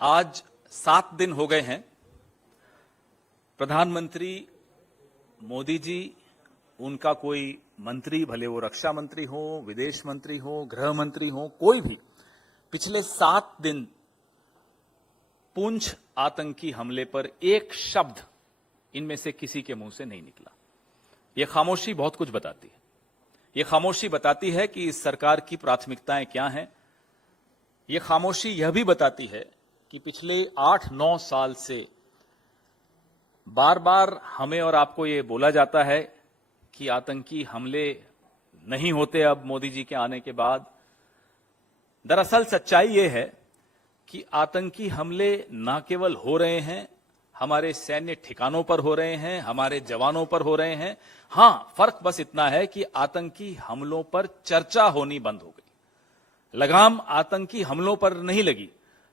आज 7 दिन हो गए हैं प्रधानमंत्री मोदी जी, उनका कोई मंत्री, भले वो रक्षा मंत्री हो, विदेश मंत्री हो, गृह मंत्री हो, कोई भी, पिछले 7 दिन पुंछ आतंकी हमले पर एक शब्द इनमें से किसी के मुंह से नहीं निकला। यह खामोशी बहुत कुछ बताती है। यह खामोशी बताती है कि इस सरकार की प्राथमिकताएं क्या हैं। यह खामोशी यह भी बताती है कि पिछले 8-9 साल से बार बार हमें और आपको यह बोला जाता है कि आतंकी हमले नहीं होते अब मोदी जी के आने के बाद। दरअसल सच्चाई यह है कि आतंकी हमले न केवल हो रहे हैं, हमारे सैन्य ठिकानों पर हो रहे हैं, हमारे जवानों पर हो रहे हैं। हां, फर्क बस इतना है कि आतंकी हमलों पर चर्चा होनी बंद हो गई। लगाम आतंकी हमलों पर नहीं लगी,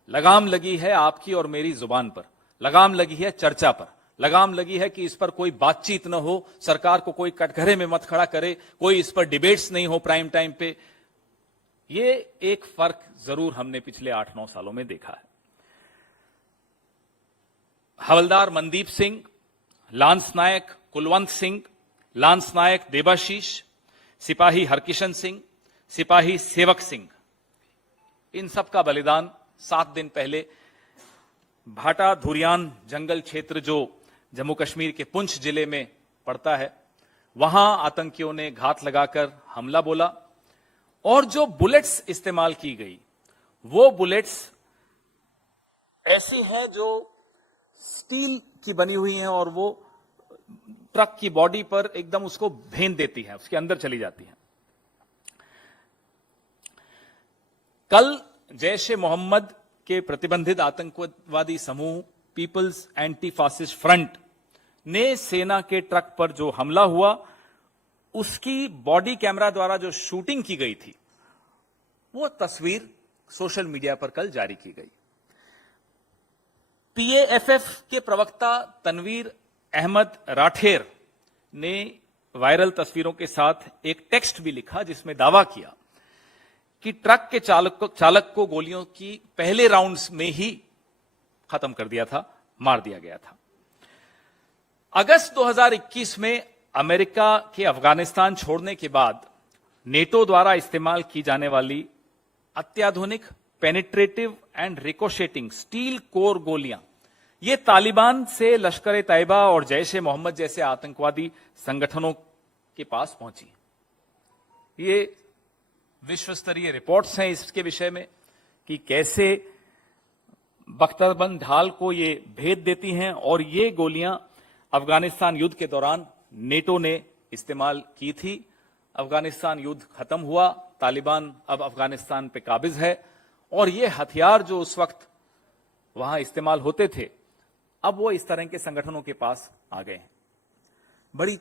लगाम लगी है आपकी और मेरी जुबान पर, लगाम लगी है चर्चा पर, लगाम लगी है कि इस पर कोई बातचीत न हो, सरकार को कोई कटघरे में मत खड़ा करे, कोई इस पर डिबेट्स नहीं हो प्राइम टाइम पे। ये एक फर्क जरूर हमने पिछले 8-9 सालों में देखा है। हवलदार मनदीप सिंह, लांस नायक कुलवंत सिंह, लांस नायक देबाशीष, सिपाही हरकिशन सिंह, सिपाही सेवक सिंह, इन सब का बलिदान 7 दिन पहले भाटा धुरियान जंगल क्षेत्र जो जम्मू कश्मीर के पुंछ जिले में पड़ता है, वहां आतंकियों ने घात लगाकर हमला बोला और जो बुलेट्स इस्तेमाल की गई वो बुलेट्स ऐसी हैं जो स्टील की बनी हुई हैं और वो ट्रक की बॉडी पर एकदम उसको भेद देती हैं, उसके अंदर चली जाती हैं। कल जैश-ए-मोहम्मद के प्रतिबंधित आतंकवादी समूह पीपल्स एंटी फासिस्ट फ्रंट ने सेना के ट्रक पर जो हमला हुआ, उसकी बॉडी कैमरा द्वारा जो शूटिंग की गई थी, वो तस्वीर सोशल मीडिया पर कल जारी की गई। पीएएफएफ के प्रवक्ता तनवीर अहमद राठेर ने वायरल तस्वीरों के साथ एक टेक्स्ट भी लिखा जिसमें दावा किया कि ट्रक के चालक को गोलियों की पहले राउंड्स में ही खत्म कर दिया था, मार दिया गया था। अगस्त 2021 में अमेरिका के अफगानिस्तान छोड़ने के बाद नेटो द्वारा इस्तेमाल की जाने वाली अत्याधुनिक पेनिट्रेटिव एंड रिकोशेटिंग स्टील कोर गोलियां ये तालिबान से लश्कर ए तैयबा और जैश-ए-मोहम्मद जैसे आतंकवादी संगठनों के पास पहुंची। ये विश्व स्तरीय रिपोर्ट्स हैं इसके विषय में कि कैसे बख्तरबंद ढाल को ये भेद देती हैं और ये गोलियां अफगानिस्तान युद्ध के दौरान नेटो ने इस्तेमाल की थी। अफगानिस्तान युद्ध खत्म हुआ, तालिबान अब अफगानिस्तान पे काबिज है और ये हथियार जो उस वक्त वहां इस्तेमाल होते थे, अब वो इस तरह के संगठनों के पास आ गए हैं। बड़ी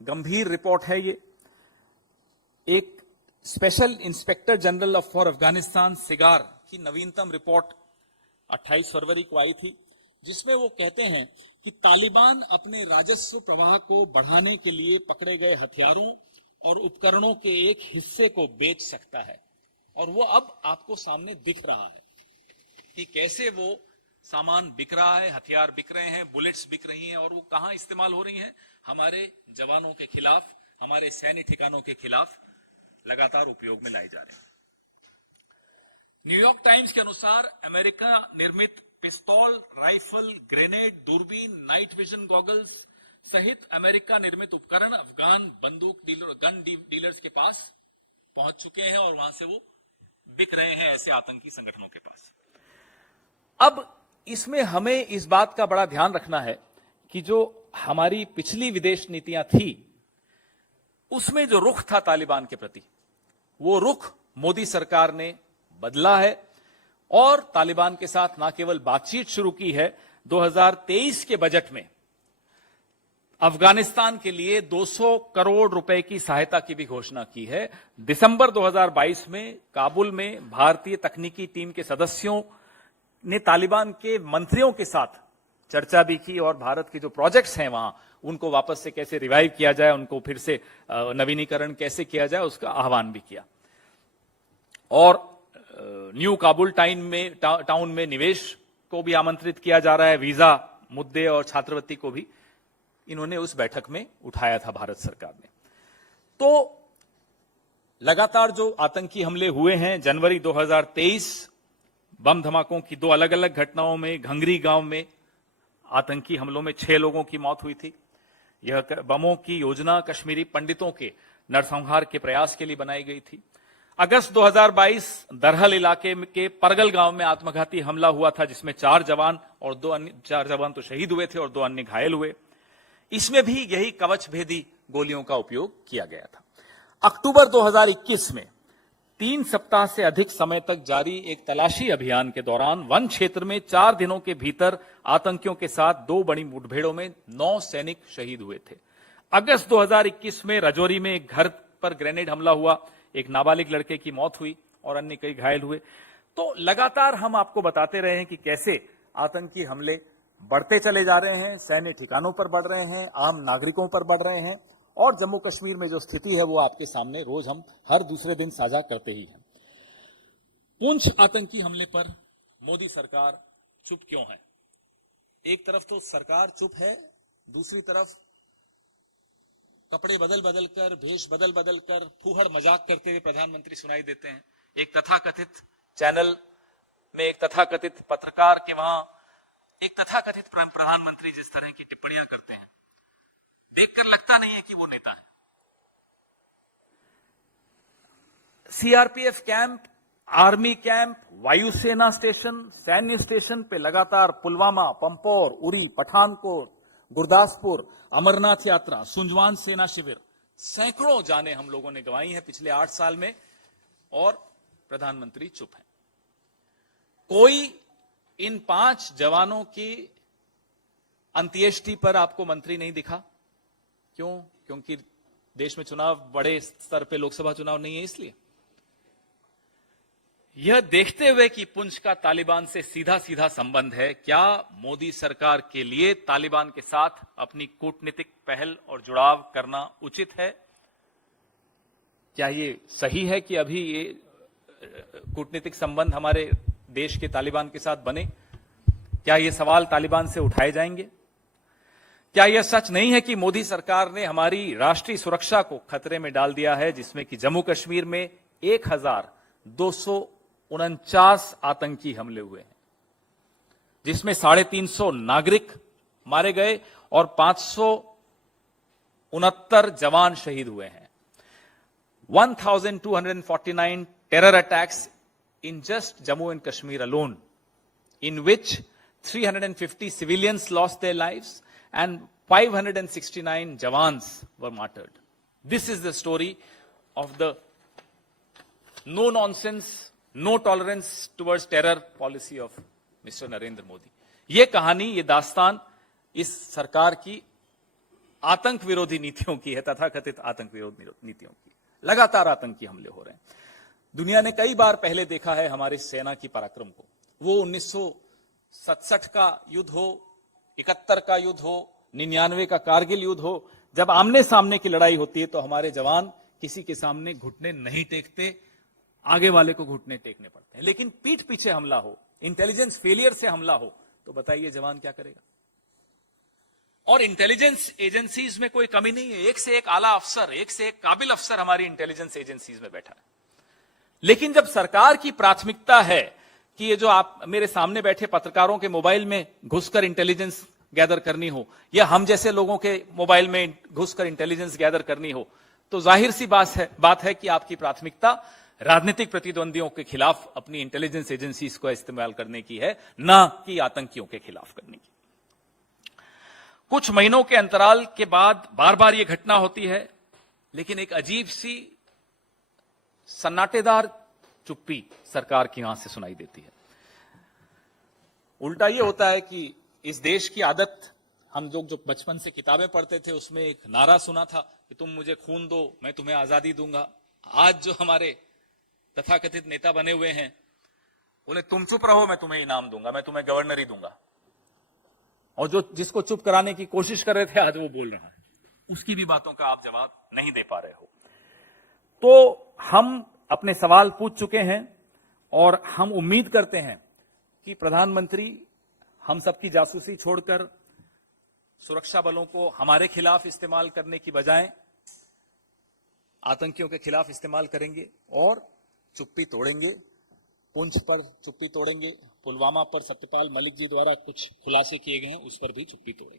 गंभीर रिपोर्ट है ये। एक special inspector general for Afghanistan cigar की नवीनतम रिपोर्ट 28 फरवरी को आई थी, जिसमें वो कहते हैं कि तालिबान अपने राजस्व प्रवाह को बढ़ाने के लिए पकड़े गए हथियारों और उपकरणों के एक हिस्से को बेच सकता है और वो अब आपको सामने दिख रहा है कि कैसे वो सामान बिक रहा है, हथियार बिक रहे हैं, बुलेट्स बिक रही हैं और वो कहां इस्तेमाल हो रही हैं? हमारे जवानों के खिलाफ, हमारे सैन्य ठिकानों के खिलाफ लगातार उपयोग में लाई जा रहे हैं। न्यूयॉर्क टाइम्स के अनुसार अमेरिका निर्मित पिस्तौल, राइफल, ग्रेनेड, दूरबीन, नाइट विजन गॉगल्स सहित अमेरिका निर्मित उपकरण अफगान गन डीलर्स के पास पहुंच चुके हैं और वहां से वो बिक रहे हैं ऐसे आतंकी संगठनों के पास। अब इसमें हमें इस बात का बड़ा ध्यान रखना है कि जो हमारी पिछली विदेश नीतियां थी, उसमें जो रुख था तालिबान के प्रति, वो रुख मोदी सरकार ने बदला है और तालिबान के साथ न केवल बातचीत शुरू की है, 2023 के बजट में अफगानिस्तान के लिए 200 करोड़ रुपए की सहायता की भी घोषणा की है। दिसंबर 2022 में काबुल में भारतीय तकनीकी टीम के सदस्यों ने तालिबान के मंत्रियों के साथ चर्चा भी की और भारत के जो प्रोजेक्ट्स हैं वहां उनको वापस से कैसे रिवाइव किया जाए, उनको फिर से नवीनीकरण कैसे किया जाए, उसका आह्वान भी किया। और न्यू काबुल टाउन में निवेश को भी आमंत्रित किया जा रहा है, वीजा मुद्दे और छात्रवृत्ति को भी इन्होंने उस बैठक में उठाया था भारत सरकार ने। तो लगातार जो आतंकी हमले हुए हैं, जनवरी 2023 बम धमाकों की 2 अलग अलग घटनाओं में घंगरी गांव में आतंकी हमलों में 6 लोगों की मौत हुई थी। यह बमों की योजना कश्मीरी पंडितों के नरसंहार के प्रयास के लिए बनाई गई थी। अगस्त 2022 दरहल इलाके के परगल गांव में आत्मघाती हमला हुआ था, जिसमें 4 जवान और 4 जवान तो शहीद हुए थे और 2 अन्य घायल हुए। इसमें भी यही कवच भेदी गोलियों का उपयोग किया गया था। अक्टूबर 2021 में 3 सप्ताह से अधिक समय तक जारी एक तलाशी अभियान के दौरान वन क्षेत्र में 4 दिनों के भीतर आतंकियों के साथ 2 बड़ी मुठभेड़ों में 9 सैनिक शहीद हुए थे। अगस्त 2021 में राजौरी में एक घर पर ग्रेनेड हमला हुआ, एक नाबालिग लड़के की मौत हुई और अन्य कई घायल हुए। तो लगातार हम आपको बताते रहे हैं कि कैसे आतंकी हमले बढ़ते चले जा रहे हैं, सैन्य ठिकानों पर बढ़ रहे हैं, आम नागरिकों पर बढ़ रहे हैं, और जम्मू कश्मीर में जो स्थिति है वो आपके सामने रोज हम हर दूसरे दिन साझा करते ही हैं। पुंछ आतंकी हमले पर मोदी सरकार चुप क्यों है? एक तरफ तो सरकार चुप है, दूसरी तरफ कपड़े बदल बदल कर, भेष बदल बदल कर, फूहड़ मजाक करते हुए प्रधानमंत्री सुनाई देते हैं। एक तथाकथित चैनल में एक तथाकथित पत्रकार के वहां एक तथाकथित प्रधानमंत्री जिस तरह की टिप्पणियां करते हैं, देखकर लगता नहीं है कि वो नेता है। सीआरपीएफ कैंप, आर्मी कैंप, वायुसेना स्टेशन, सैन्य स्टेशन पे लगातार पुलवामा, पंपोर, उरी, पठानकोट, गुरदासपुर, अमरनाथ यात्रा, सुंजवान सेना शिविर, सैकड़ों जानें हम लोगों ने गंवाई हैं पिछले 8 साल में, और प्रधानमंत्री चुप हैं। कोई इन 5 जवानों की अंत्येष्टि पर आपको मंत्री नहीं दिखा। क्यों? क्योंकि देश में चुनाव, बड़े स्तर पे लोकसभा चुनाव नहीं है, इसलिए। यह देखते हुए कि पुंछ का तालिबान से सीधा सीधा संबंध है, क्या मोदी सरकार के लिए तालिबान के साथ अपनी कूटनीतिक पहल और जुड़ाव करना उचित है? क्या ये सही है कि अभी ये कूटनीतिक संबंध हमारे देश के तालिबान के साथ बने? क्या ये सवाल तालिबान से उठाए जाएंगे? क्या यह सच नहीं है कि मोदी सरकार ने हमारी राष्ट्रीय सुरक्षा को खतरे में डाल दिया है, जिसमें कि जम्मू कश्मीर में 1249 आतंकी हमले हुए हैं, जिसमें 350 नागरिक मारे गए और 569 जवान शहीद हुए हैं। 1249 terror attacks in just Jammu and Kashmir alone, in which 350 civilians lost their lives and 569 jawans were martyred. This is the story of the no nonsense, no tolerance towards terror policy of Mr. Narendra Modi. ये कहानी, ये दास्तान इस सरकार की आतंक विरोधी नीतियों की है, तथाकथित आतंक विरोधी नीतियों की। लगातार आतंकी हमले हो रहे हैं। दुनिया ने कई बार पहले देखा है हमारी सेना की पराक्रम को। वो 1967 का युद्ध हो, 71 का युद्ध हो, 99 का कारगिल युद्ध हो, जब आमने सामने की लड़ाई होती है तो हमारे जवान किसी के सामने घुटने नहीं टेकते, आगे वाले को घुटने टेकने पड़ते हैं। लेकिन पीठ पीछे हमला हो, इंटेलिजेंस फेलियर से हमला हो, तो बताइए जवान क्या करेगा? और इंटेलिजेंस एजेंसीज में कोई कमी नहीं है, एक से एक आला अफसर, एक से एक काबिल अफसर हमारी इंटेलिजेंस एजेंसीज में बैठा है। लेकिन जब सरकार की प्राथमिकता है कि ये जो आप मेरे सामने बैठे पत्रकारों के मोबाइल में घुसकर इंटेलिजेंस गैदर करनी हो, या हम जैसे लोगों के मोबाइल में घुसकर इंटेलिजेंस गैदर करनी हो, तो जाहिर सी बात है कि आपकी प्राथमिकता राजनीतिक प्रतिद्वंदियों के खिलाफ अपनी इंटेलिजेंस एजेंसीज को इस्तेमाल करने की है, ना कि आतंकियों के खिलाफ करने की। कुछ महीनों के अंतराल के बाद बार बार यह घटना होती है, लेकिन एक अजीब सी सन्नाटेदार चुप्पी सरकार की यहां से सुनाई देती है। उल्टा यह होता है कि इस देश की आदत, हम लोग जो बचपन से किताबें पढ़ते थे उसमें एक नारा सुना था कि तुम मुझे खून दो मैं तुम्हें आजादी दूंगा। आज जो हमारे तथाकथित नेता बने हुए हैं, उन्हें तुम चुप रहो मैं तुम्हें इनाम दूंगा, मैं तुम्हें गवर्नर ही दूंगा। और जो जिसको चुप कराने की कोशिश कर रहे थे आज वो बोल रहा है, उसकी भी बातों का आप जवाब नहीं दे पा रहे हो। तो हम अपने सवाल पूछ चुके हैं और हम उम्मीद करते हैं कि प्रधानमंत्री हम सबकी जासूसी छोड़कर सुरक्षा बलों को हमारे खिलाफ इस्तेमाल करने की बजाय आतंकियों के खिलाफ इस्तेमाल करेंगे और चुप्पी तोड़ेंगे। पुंछ पर चुप्पी तोड़ेंगे, पुलवामा पर सत्यपाल मलिक जी द्वारा कुछ खुलासे किए गए हैं, उस पर भी चुप्पी तोड़ेंगे।